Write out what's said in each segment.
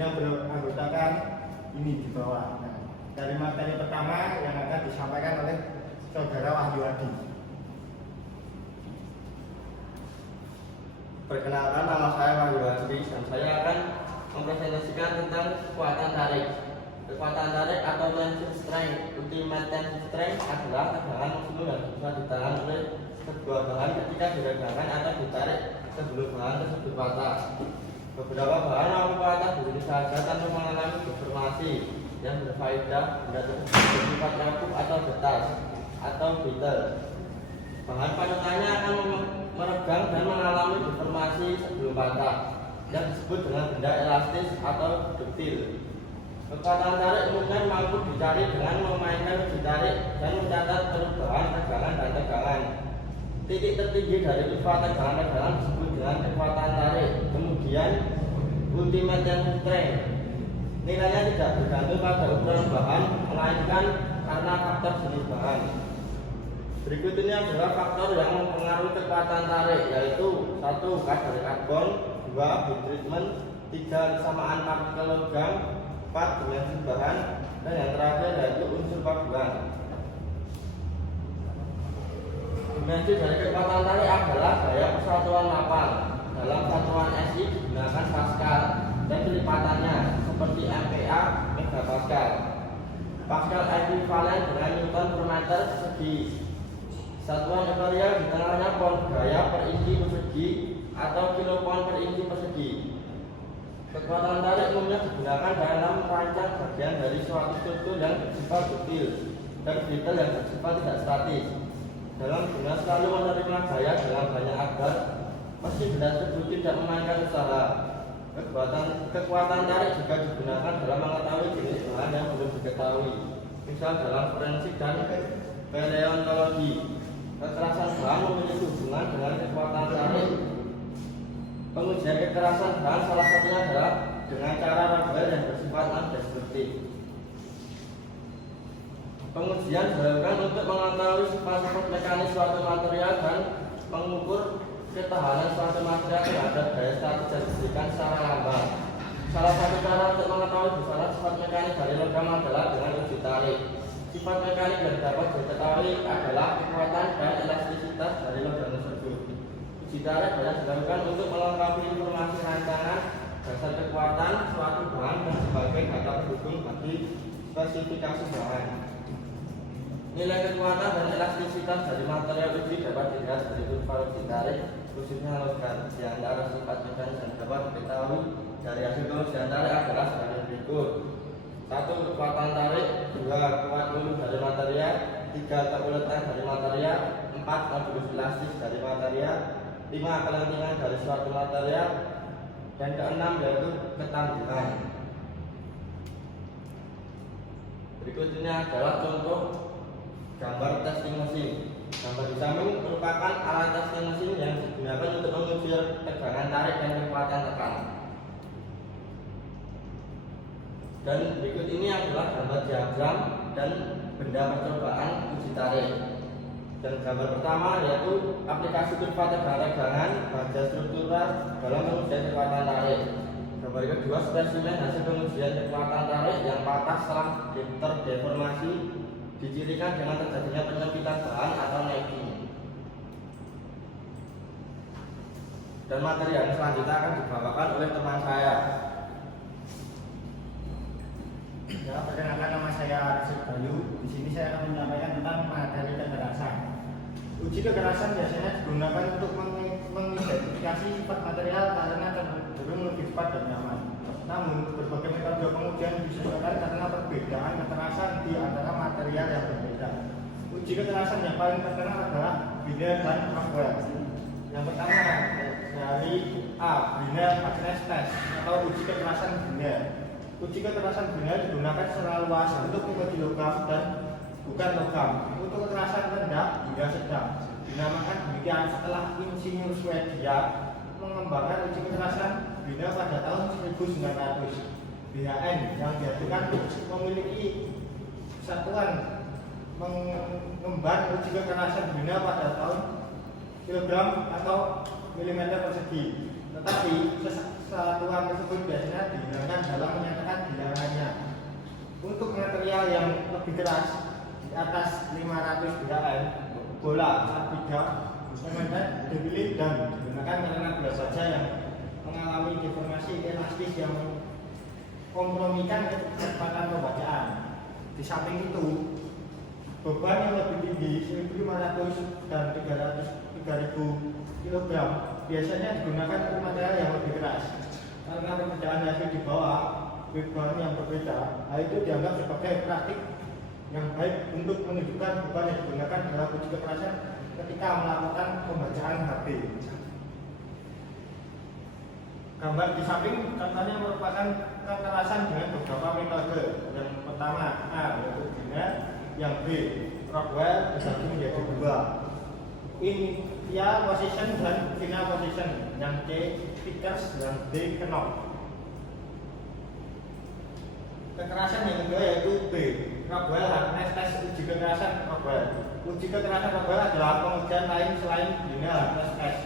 yang beranggotakan ini di bawah. Nah, dari materi pertama yang akan disampaikan oleh Saudara Wahyu Adi. Perkenalkan, nama saya Wahyu Adi dan saya akan mempresentasikan tentang kekuatan tarik. Kekuatan tarik atau tensile strength, ultimate tensile strength adalah tegangan maksimum yang bisa ditahan oleh sebuah bahan ketika diregangkan atau ditarik sebelum bahan tersebut patah. Beberapa bahan mampu patah begitu saja tanpa mengalami deformasi yang berfaedah. Benda tersebut bersifat rapuh atau getas atau brittle. Bahan panutannya akan meregang dan mengalami deformasi sebelum patah, yang disebut dengan benda elastis atau duktil. Kekuatan tarik umumnya mampu dicari dengan memainkan uji tarik dan mencatat perubahan tegangan dan tegangan. Titik tertinggi dari kurva tegangan disebut dengan kekuatan tarik. Kemudian ultimate tensile strength, nilainya tidak bergantung pada ukuran bahan, melainkan karena faktor jenis bahan. Berikut ini adalah faktor yang mempengaruhi kekuatan tarik, yaitu 1. Kadar karbon, 2. Heat treatment, 3. Kesamaan partikel logam, 4. Dimensi bahan, dan yang terakhir yaitu unsur paduan. Dimensi dari kekuatan tarik adalah gaya persatuan mapan. Dalam satuan SI digunakan Pascal dan kelipatannya seperti MPa, megapascal. Pascal ekuivalen dengan Newton per meter persegi. Satuan vektorial di tengahnya pound gaya per inci persegi atau kilopound per inci persegi. Kekuatan tarik umumnya digunakan dalam merancang bagian dari suatu struktur yang bersifat duktil dan brittle yang bersifat tidak statis. Dalam guna selalu menerima gaya dalam banyak akar, meski benda tersebut tidak memainkan usaha. Kekuatan tarik juga digunakan dalam mengetahui jenis bahan yang belum diketahui, misal dalam forensik dan paleontologi. Kekerasan bahan memiliki hubungan dengan kekuatan tarik. Pengujian kekerasan bahan salah satunya adalah dengan cara Rafael yang bersifat non-destruktif. Pengujian dilakukan untuk mengetahui sifat-sifat mekanis suatu material dan mengukur ketahanan suatu material terhadap daya statis yang diberikan secara lambat. Salah satu cara untuk mengetahui besaran sifat mekanis dari logam adalah dengan uji tarik. Sifat mekanik yang dapat diketahui adalah kekuatan dan elastisitas dari logam tersebut. Uji tarik banyak dilakukan untuk melengkapi informasi rancangan dasar kekuatan suatu bahan dan sebagai data pendukung bagi spesifikasi bahan. Nilai kekuatan dan elastisitas dari material uji dapat dilihat dari kurva uji tarik, khususnya logam. Di antara sifat mekanis yang dapat diketahui dari hasil pengujian tarik adalah sebagai berikut: 1. Kekuatan tarik, 2. Kuat ulu dari material, 3. Keuletan dari material, 4. Modulus elastis dari material, 5. Kelentingan dari suatu material, dan ke-6 yaitu ketangguhan. Berikut ini adalah contoh gambar testing mesin. Gambar di samping merupakan alat testing mesin yang digunakan untuk menguji tegangan tarik dan kekuatan tekan. Dan berikut ini adalah gambar diagram dan benda percobaan uji tarik. Dan gambar pertama yaitu aplikasi kurva tegangan baja struktural dalam pengujian kekuatan tarik. Gambar kedua spesimen hasil pengujian kekuatan tarik yang patah setelah terdeformasi, dicirikan dengan terjadinya penyempitan bahan atau necking. Dan materi yang selanjutnya akan dibawakan oleh teman saya. Ya, perkenalkan, nama saya Arsyad Bayu. Di sini saya akan menyampaikan tentang materi kekerasan. Uji kekerasan biasanya digunakan untuk mengidentifikasi sifat material karena cenderung lebih cepat dan nyaman. Namun, berbagai metode pengujian disesuaikan karena perbedaan kekerasan di antara material yang berbeda. Uji kekerasan yang paling terkenal adalah Biner dan Rockwell. Yang pertama dari A, Biner Hardness Test atau uji kekerasan Biner. Uji kekerasan Biner digunakan secara luas untuk menguji logam dan bukan logam. Untuk kekerasan rendah hingga sedang dinamakan demikian setelah insinyur Swedia mengembangkan uji kekerasan Biner pada tahun 1900. BHN yang dihasilkan memiliki satuan mengemban uji kekerasan Biner pada tahun kilogram atau milimeter persegi. Tetapi satuan tersebut biasanya digunakan dalam material yang lebih keras di atas 500 gram bola saat tidak dipilih dan digunakan karena bola baja yang mengalami deformasi elastis yang kompromikan kecepatan pembacaan. Di samping itu, beban yang lebih tinggi 1.500 dan 3.000 kg biasanya digunakan untuk material yang lebih keras. Karena perbedaan hasil di bawah beban yang berbeda, hal itu dianggap sebagai praktik yang baik untuk menunjukkan beban yang digunakan dalam uji kekerasan ketika melakukan pembacaan HP. Gambar di samping contohnya merupakan kekerasan dengan beberapa metode. Yang pertama A, yaitu Biner, yang B, Rockwell dibagi menjadi dua, initial position dan final position, yang C, Vickers dan D, Knoop. Kekerasan yang kedua yaitu B, Rockwell hardness test uji kekerasan Rockwell. Uji kekerasan Rockwell adalah pengujian lain selain Biner hardness test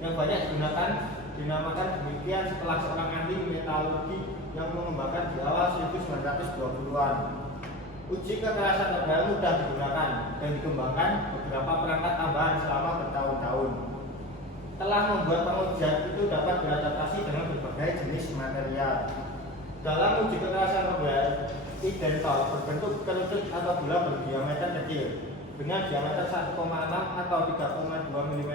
yang banyak digunakan, dinamakan demikian setelah seorang ahli metalurgi yang mengembangkan di awal 1920-an. Uji kekerasan Rockwell mudah digunakan dan dikembangkan beberapa perangkat tambahan selama bertahun-tahun. Telah membuat pengujian itu dapat beradaptasi dengan berbagai jenis material. Dalam uji kekerasan Rockwell, idental berbentuk kerucut atau bola berdiameter kecil dengan diameter 1,6 atau 3,2 mm,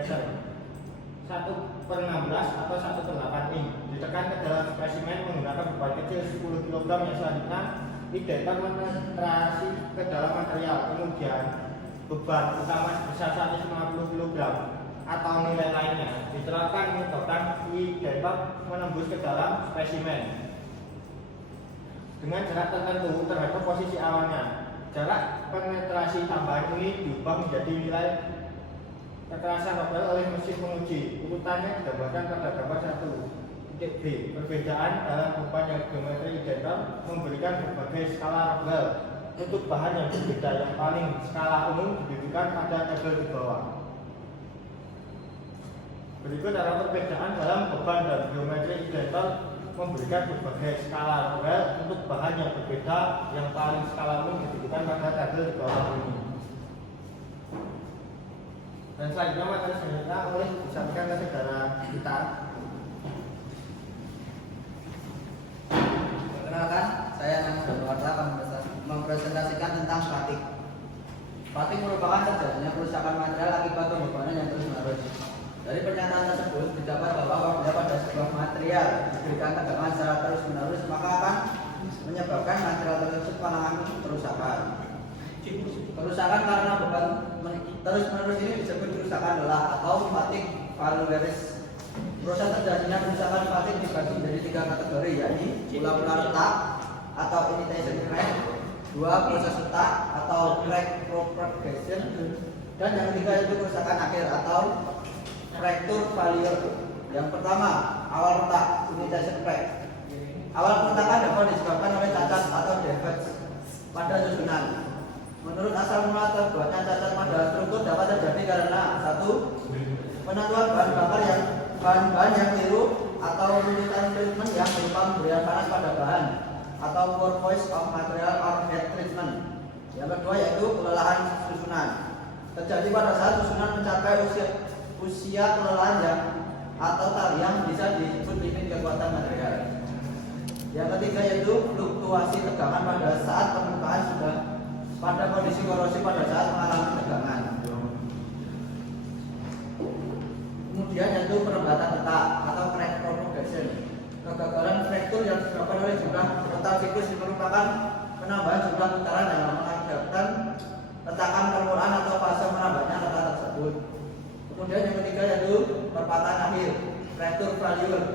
1/16 atau 1/8 inch ditekan ke dalam spesimen menggunakan beban kecil 10 kg yang selanjutnya idental penetrasi ke dalam material. Kemudian beban utama sebesar 150 kg atau nilai lainnya diterapkan menyebabkan idental menembus ke dalam spesimen dengan jarak tertentu terhadap posisi awalnya. Jarak penetrasi tambahan ini diubah menjadi nilai kekerasan Rockwell oleh mesin penguji. Urutannya digambarkan pada gambar 1. B. Perbedaan dalam beban yang geometri idental memberikan berbagai skala Rockwell untuk bahan yang berbeda. Yang paling skala umum ditunjukkan pada tabel di bawah. Berikut adalah perbedaan dalam beban dan geometri idental memberikan berbagai skala Rockwell untuk bahan yang berbeda. Yang paling skala umum ditunjukkan pada tabel di bawah ini. Dan selanjutnya materi selanjutnya oleh disampaikan ke saudara kita. Perkenalkan, saya Nana Damarta akan mempresentasikan tentang fatigue. Fatigue merupakan terjadinya kerusakan material akibat pembebanan yang terus-menerus. Dari pernyataan tersebut didapat bahwa apabila pada sebuah material diberikan tegangan secara terus-menerus, maka akan menyebabkan material tersebut mengalami kerusakan. Kerusakan karena beban terus-menerus ini disebut kerusakan lelah atau fatigue valvulis. Proses terjadinya kerusakan fatigue dibagi menjadi 3 kategori, yakni bola-bola retak atau imitation crack, 2 proses retak atau crack propagation, dan yang ketiga yaitu kerusakan akhir atau fracture failure. Yang pertama, awal retak imitation crack. Awal keretakan dapat disebabkan oleh cacat atau defect pada susunan. Menurut asal mula terbuatnya cacat pada struktur dapat terjadi karena 1. Penentuan bahan-bahan yang keliru atau rujukan treatment yang berupa pemberian panas pada bahan atau poor choice of material or heat treatment. Yang kedua yaitu kelelahan susunan. Terjadi pada saat susunan mencapai usia kelelahan atau yang bisa disebut limit kekuatan material. Yang ketiga yaitu fluktuasi tegangan pada saat permukaan sudah pada kondisi korosi pada saat mengalami tegangan. Kemudian yaitu perembatan retak atau crack propagation. Kegagalan fraktur yang disebabkan oleh jumlah retak siklus merupakan penambahan jumlah putaran yang mengakibatkan retakan permulaan atau fase merambatnya retak tersebut. Kemudian yang ketiga yaitu perpatahan akhir, fracture failure.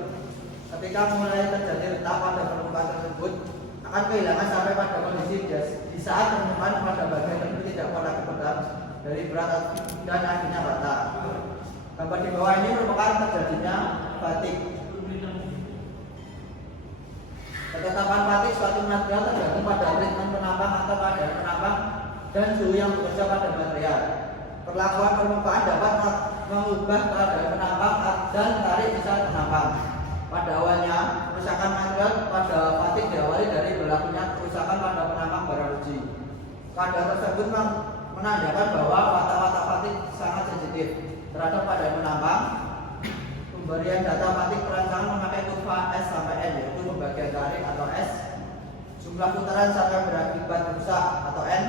Ketika mulai terjadi retak pada permukaan tersebut, akan kehilangan sampai pada kondisi di saat permukaan pada bagian tertentu tidak lagi bergerak dari berat dan akhirnya patah. Gambar di bawah ini merupakan terjadinya fatigue. Ketetapan fatigue suatu material tergantung pada ritme penambang atau keadaan penambang dan suhu yang bekerja pada material. Perlakuan permukaan dapat mengubah keadaan penambang dan tarik di saat penambang. Pada awalnya, kerusakan material pada fatigue diawali dari berlakunya kerusakan pada penambang barang uji. Keadaan tersebut menandakan bahwa watak-watak Fatik sangat sensitif terhadap keadaan menambang. Pemberian data Fatik perancangan memakai kurva S sampai N, yaitu pembagian tarik atau S, jumlah putaran sampai berakibat rusak atau N.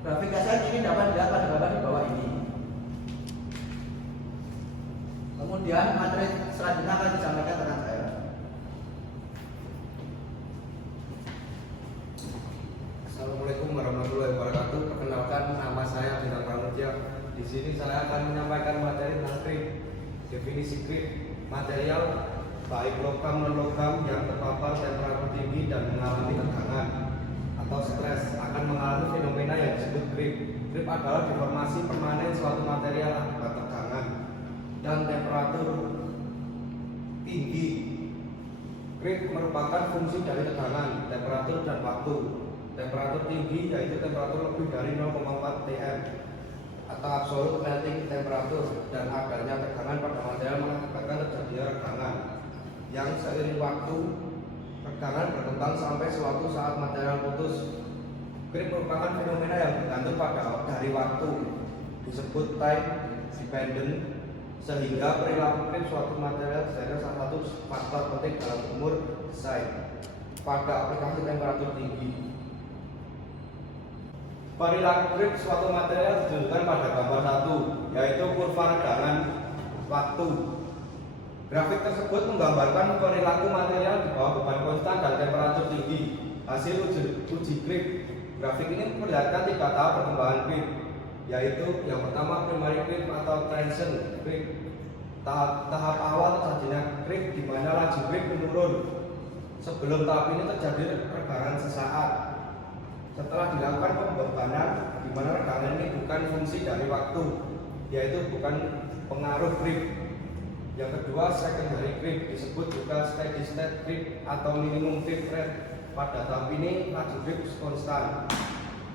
Grafik SN ini dapat dilihat pada gambar di bawah ini. Kemudian materi selanjutnya akan disampaikan dengan saya. Assalamualaikum warahmatullahi wabarakatuh. Perkenalkan, nama saya Bintang Pramudya. Di sini saya akan menyampaikan materi tentang krip. Definisi krip: material baik logam non logam yang terpapar temperatur tinggi dan mengalami tegangan atau stres akan mengalami fenomena yang disebut krip. Krip adalah deformasi permanen suatu material akibat tegangan dan temperatur tinggi. Krip merupakan fungsi dari tegangan, temperatur, dan waktu. Temperatur tinggi yaitu temperatur lebih dari 0,4 Tm atau absolute melting temperature, dan adanya tegangan pada material mengakibatkan terjadinya regangan yang seiring waktu regangan berkembang sampai suatu saat material putus. Krip merupakan fenomena yang bergantung dari waktu, disebut time dependent, sehingga perilaku krip suatu material sebagai salah satu faktor penting dalam umur desain pada aplikasi temperatur tinggi. Perilaku krip suatu material ditunjukkan pada gambar 1, yaitu kurva regangan waktu. Grafik tersebut menggambarkan perilaku material di bawah beban konstan dan temperatur tinggi. Hasil uji krip. Grafik ini memperlihatkan 3 tahap perkembangan krip, yaitu yang pertama primary krip atau transition krip. Tahap awal terjadinya krip di mana laju krip menurun. Sebelum tahap ini terjadi regangan sesaat. Setelah dilakukan pembebanan, di mana regangan ini bukan fungsi dari waktu, yaitu bukan pengaruh krip. Yang kedua, secondary krip, disebut juga steady state krip atau minimum krip rate. Pada tahap ini laju krip konstan.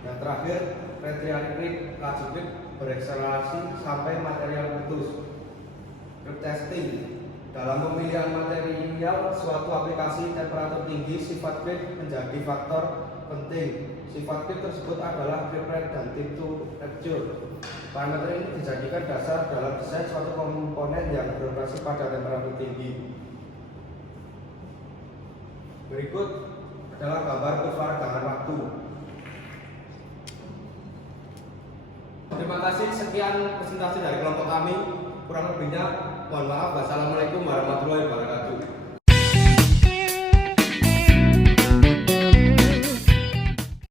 Yang terakhir, tertiary krip, laju krip berakselerasi sampai material putus. Krip testing. Dalam pemilihan material suatu aplikasi temperatur tinggi, sifat krip menjadi faktor penting. Sifat krip tersebut adalah krip rate dan tip to rupture. Parameter ini dijadikan dasar dalam desain suatu komponen yang beroperasi pada temperatur tinggi. Berikut adalah gambar kurva regangan waktu. Terima kasih, sekian presentasi dari kelompok kami. Kurang lebihnya mohon maaf. Wassalamualaikum warahmatullahi wabarakatuh.